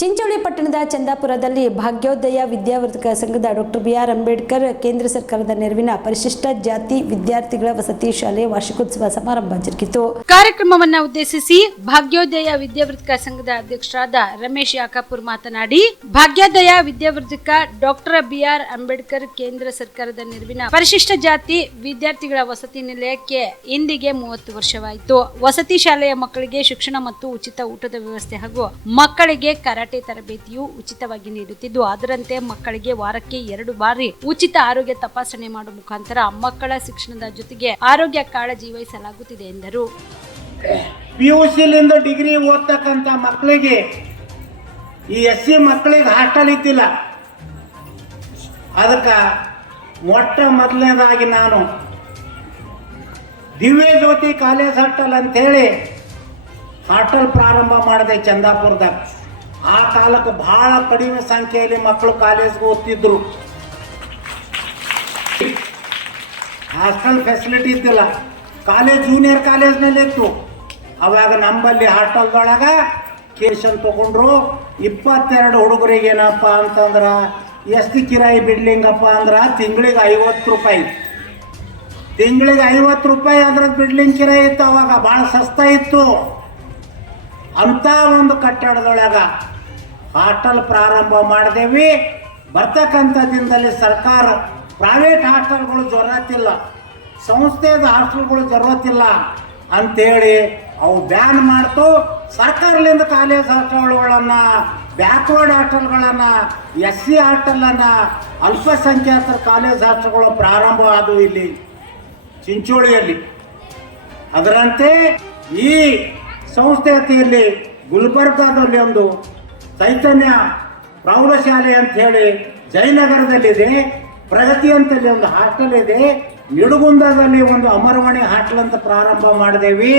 ಚಿಂಚೋಳಿ ಪಟ್ಟಣದ ಚಂದಾಪುರದಲ್ಲಿ ಭಾಗ್ಯೋದಯ ವಿದ್ಯಾವರ್ಧಕ ಸಂಘದ doctor B R Ambedkar ಕೇಂದ್ರ ಸರ್ಕಾರದ ನೆರವಿನ ಪರಿಶಿಷ್ಟ ಜಾತಿ ವಿದ್ಯಾರ್ಥಿಗಳ ವಸತಿ ಶಾಲೆ ವಾರ್ಷಿಕೋತ್ಸವ ಸಮಾರಂಭ ಜರುಗಿತು. ಕಾರ್ಯಕ್ರಮವನ್ನ ಉದ್ದೇಶಿಸಿ ಭಾಗ್ಯೋದಯ ವಿದ್ಯಾವೃತಕ ಸಂಘದ ಅಧ್ಯಕ್ಷರಾದ ರಮೇಶ್ ಯಾಕಾಪುರ್ ಮಾತನಾಡಿ, Bhagyodaya Vidyavardhaka doctor B R Ambedkar ಕೇಂದ್ರ ಸರ್ಕಾರದ ನೆರವಿನ ಪರಿಶಿಷ್ಟ ಜಾತಿ ವಿದ್ಯಾರ್ಥಿಗಳ ವಸತಿ ನಿಲಯಕ್ಕೆ ಇಂದಿಗೆ ಮೂವತ್ತು ವರ್ಷವಾಯಿತು. ವಸತಿ ಶಾಲೆಯ ಮಕ್ಕಳಿಗೆ ಶಿಕ್ಷಣ ಮತ್ತು ಉಚಿತ ಊಟದ ವ್ಯವಸ್ಥೆ ಹಾಗೂ ಮಕ್ಕಳಿಗೆ ಕರಾಟೆ ತರಬೇತಿಯು ಉಚಿತವಾಗಿ ನೀಡುತ್ತಿದ್ದು, ಅದರಂತೆ ಮಕ್ಕಳಿಗೆ ವಾರಕ್ಕೆ ಎರಡು ಬಾರಿ ಉಚಿತ ಆರೋಗ್ಯ ತಪಾಸಣೆ ಮಾಡುವ ಮುಖಾಂತರ ಮಕ್ಕಳ ಶಿಕ್ಷಣದ ಜೊತೆಗೆ ಆರೋಗ್ಯ ಕಾಳಜಿ ವಹಿಸಲಾಗುತ್ತಿದೆ ಎಂದರು. ಪಿಯುಸಿಲಿಂದ ಡಿಗ್ರಿ ಓದ್ತಕ್ಕಂಥ ಮಕ್ಕಳಿಗೆ ಈ ಎಸ್ ಸಿ ಮಕ್ಕಳಿಗೆ ಹಾಸ್ಟೆಲ್ ಇದ್ದಿಲ್ಲ. ಅದಕ್ಕೆ ಮೊಟ್ಟ ಮೊದಲನೇದಾಗಿ ನಾನು ದಿವ್ಯ ಜ್ಯೋತಿ ಕಾಲೇಜ್ ಹಾಸ್ಟೆಲ್ ಅಂಥೇಳಿ ಹಾಸ್ಟೆಲ್ ಪ್ರಾರಂಭ ಮಾಡಿದೆ ಚಂದಾಪುರದಾಗ. ಆ ಕಾಲಕ್ಕೆ ಬಹಳ ಕಡಿಮೆ ಸಂಖ್ಯೆಯಲ್ಲಿ ಮಕ್ಕಳು ಕಾಲೇಜ್ಗೆ ಓದ್ತಿದ್ರು. ಹಾಸ್ಟೆಲ್ ಫೆಸಿಲಿಟಿ ಇದ್ದಿಲ್ಲ. ಕಾಲೇಜ್ ಜೂನಿಯರ್ ಕಾಲೇಜ್ನಲ್ಲಿ ಇತ್ತು. ಅವಾಗ ನಂಬಲ್ಲಿ ಹಾಸ್ಟೆಲ್ದೊಳಗೆ ಕೇಶನ್ ತಗೊಂಡ್ರು. ಇಪ್ಪತ್ತೆರಡು ಹುಡುಗರಿಗೆ ಏನಪ್ಪ ಅಂತಂದ್ರೆ, ಎಷ್ಟು ಕಿರಾಯಿ ಬಿಡ್ಲಿಂಗಪ್ಪ ಅಂದ್ರೆ ತಿಂಗಳಿಗೆ ಐವತ್ತು ರೂಪಾಯಿ. ತಿಂಗಳಿಗೆ ಐವತ್ತು ರೂಪಾಯಿ ಅದ್ರ ಬಿಡ್ಲಿಂಗ್ ಕಿರಾಯಿ ಇತ್ತು ಅವಾಗ. ಭಾಳ ಸಸ್ತಾ ಇತ್ತು. ಅಂಥ ಒಂದು ಕಟ್ಟಡದೊಳಗೆ ಹಾಸ್ಟೆಲ್ ಪ್ರಾರಂಭ ಮಾಡಿದೇವಿ. ಬರ್ತಕ್ಕಂಥ ದಿನದಲ್ಲಿ ಸರ್ಕಾರ ಪ್ರೈವೇಟ್ ಹಾಸ್ಟೆಲ್ಗಳು ಜರತ್ತಿಲ್ಲ ಸಂಸ್ಥೆದ ಹಾಸ್ಟೆಲ್ಗಳು ಜರತ್ತಿಲ್ಲ ಅಂತೇಳಿ ಅವು ಬ್ಯಾನ್ ಮಾಡ್ತು. ಸರ್ಕಾರದಿಂದ ಕಾಲೇಜ್ ಹಾಸ್ಟೆಲ್ಗಳನ್ನು, ಬ್ಯಾಕ್ವರ್ಡ್ ಹಾಸ್ಟೆಲ್ಗಳನ್ನು ಎಸ್ ಸಿ ಹಾಸ್ಟೆಲನ್ನು ಅಲ್ಪಸಂಖ್ಯಾತರ ಕಾಲೇಜ್ ಹಾಸ್ಟೆಲ್ಗಳು ಪ್ರಾರಂಭ ಆದವು ಇಲ್ಲಿ, ಚಿಂಚೋಳಿಯಲ್ಲಿ. ಅದರಂತೆ ಈ ಸಂಸ್ಥೆಯಲ್ಲಿ ಗುಲ್ಬರ್ಗಾದಲ್ಲಿ ಒಂದು ಚೈತನ್ಯ ಪ್ರೌಢಶಾಲೆ ಅಂತ ಹೇಳಿ ಜಯನಗರದಲ್ಲಿದೆ. ಪ್ರಗತಿ ಅಂತಲ್ಲಿ ಒಂದು ಹಾಸ್ಟೆಲ್ ಇದೆ. ನಿಡುಗುಂದದಲ್ಲಿ ಒಂದು ಅಮರವಾಣಿ ಹಾಸ್ಟೆಲ್ ಅಂತ ಪ್ರಾರಂಭ ಮಾಡಿದೇವಿ.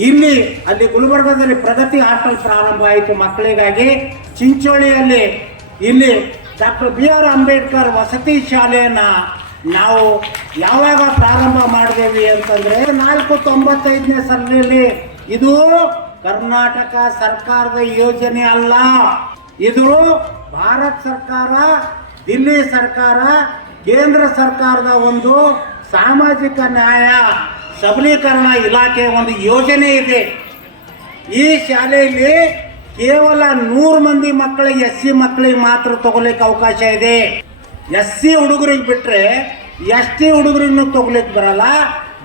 ಇಲ್ಲಿ, ಅಲ್ಲಿ ಗುಲ್ಬರ್ಗದಲ್ಲಿ ಪ್ರಗತಿ ಹಾಸ್ಟೆಲ್ ಪ್ರಾರಂಭ ಆಯಿತು ಮಕ್ಕಳಿಗಾಗಿ. ಚಿಂಚೋಳಿಯಲ್ಲಿ ಇಲ್ಲಿ ಡಾಕ್ಟರ್ ಬಿ ಆರ್ ಅಂಬೇಡ್ಕರ್ ವಸತಿ ಶಾಲೆಯನ್ನು ನಾವು ಯಾವಾಗ ಪ್ರಾರಂಭ ಮಾಡಿದೇವಿ ಅಂತಂದ್ರೆ ನಾಲ್ಕು ತೊಂಬತ್ತೈದನೇ ಸಾಲಿನಲ್ಲಿ ಇದು ಕರ್ನಾಟಕ ಸರ್ಕಾರದ ಯೋಜನೆ ಅಲ್ಲ. ಇದು ಭಾರತ ಸರ್ಕಾರ, ದಿಲ್ಲಿ ಸರ್ಕಾರ, ಕೇಂದ್ರ ಸರ್ಕಾರದ ಒಂದು ಸಾಮಾಜಿಕ ನ್ಯಾಯ ಸಬಲೀಕರಣ ಇಲಾಖೆ ಒಂದು ಯೋಜನೆ ಇದೆ. ಈ ಶಾಲೆಯಲ್ಲಿ ಕೇವಲ ನೂರು ಮಂದಿ ಮಕ್ಕಳಿಗೆ ಎಸ್ ಸಿ ಮಕ್ಕಳಿಗೆ ಮಾತ್ರ ತಗೊಲಿಕ್ಕೆ ಅವಕಾಶ ಇದೆ. ಎಸ್ ಸಿ ಹುಡುಗರಿಗೆ ಬಿಟ್ಟರೆ ಎಸ್ ಟಿ ಹುಡುಗರಿಗೂ ತಗೊಲಿಕ್ಕೆ ಬರಲ್ಲ.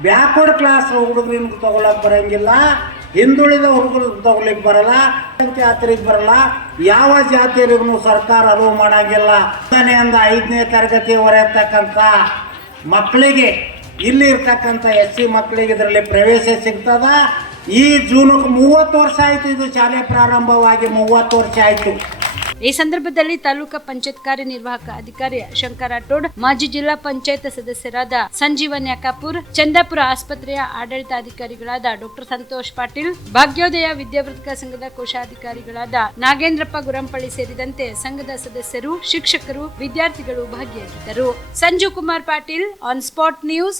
ಬ್ಯಾಕ್ವರ್ಡ್ ಕ್ಲಾಸ್ ಹುಡುಗರಿಗೂ ತಗೊಳಕ್ ಬರಂಗಿಲ್ಲ. ಹಿಂದುಳಿದ ಹುಡುಗರಿಗೆ ತಗೊಲಿಕ್ಕೆ ಬರಲ್ಲ ಜಾತ್ರೆಗೆ ಬರಲ್ಲ. ಯಾವ ಜಾತಿಯರಿಗೂ ಸರ್ಕಾರ ಅನುವು ಮಾಡಂಗಿಲ್ಲ. ಒಂದನೆಯಿಂದ ಐದನೇ ತರಗತಿವರೆ ಇರ್ತಕ್ಕಂಥ ಮಕ್ಕಳಿಗೆ, ಇಲ್ಲಿ ಇರ್ತಕ್ಕಂಥ ಎಸ್ ಸಿ ಮಕ್ಕಳಿಗೆ ಇದರಲ್ಲಿ ಪ್ರವೇಶ ಸಿಗ್ತದ. ಈ ಜೂನ್ಗೆ ಮೂವತ್ತು ವರ್ಷ ಆಯಿತು, ಇದು ಶಾಲೆ ಪ್ರಾರಂಭವಾಗಿ ಮೂವತ್ತು ವರ್ಷ ಆಯಿತು. ಈ ಸಂದರ್ಭದಲ್ಲಿ ತಾಲೂಕಾ ಪಂಚಾಯತ್ ಕಾರ್ಯನಿರ್ವಾಹಕ ಅಧಿಕಾರಿ ಶಂಕರ ರಾಠೋಡ್ ಮಾಜಿ ಜಿಲ್ಲಾ ಪಂಚಾಯತ್ ಸದಸ್ಯರಾದ ಸಂಜೀವನ್ ಯಾಕಾಪುರ್, ಚಂದಾಪುರ ಆಸ್ಪತ್ರೆಯ ಆಡಳಿತಾಧಿಕಾರಿಗಳಾದ ಡಾಕ್ಟರ್ ಸಂತೋಷ್ ಪಾಟೀಲ್, ಭಾಗ್ಯೋದಯ ವಿದ್ಯಾವೃತ್ತಿಕ ಸಂಘದ ಕೋಶಾಧಿಕಾರಿಗಳಾದ ನಾಗೇಂದ್ರಪ್ಪ ಗುರಂಪಳ್ಳಿ ಸೇರಿದಂತೆ ಸಂಘದ ಸದಸ್ಯರು, ಶಿಕ್ಷಕರು, ವಿದ್ಯಾರ್ಥಿಗಳು ಭಾಗಿಯಾಗಿದ್ದರು. Sanju Kumar Patil on spot news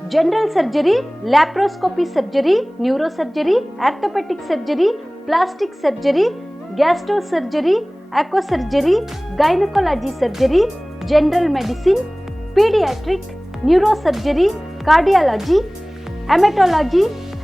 general surgery laparoscopy surgery neuro surgery orthopaedic surgery plastic surgery gastro surgery echo surgery gynaecology surgery general medicine paediatric neuro surgery cardiology haematology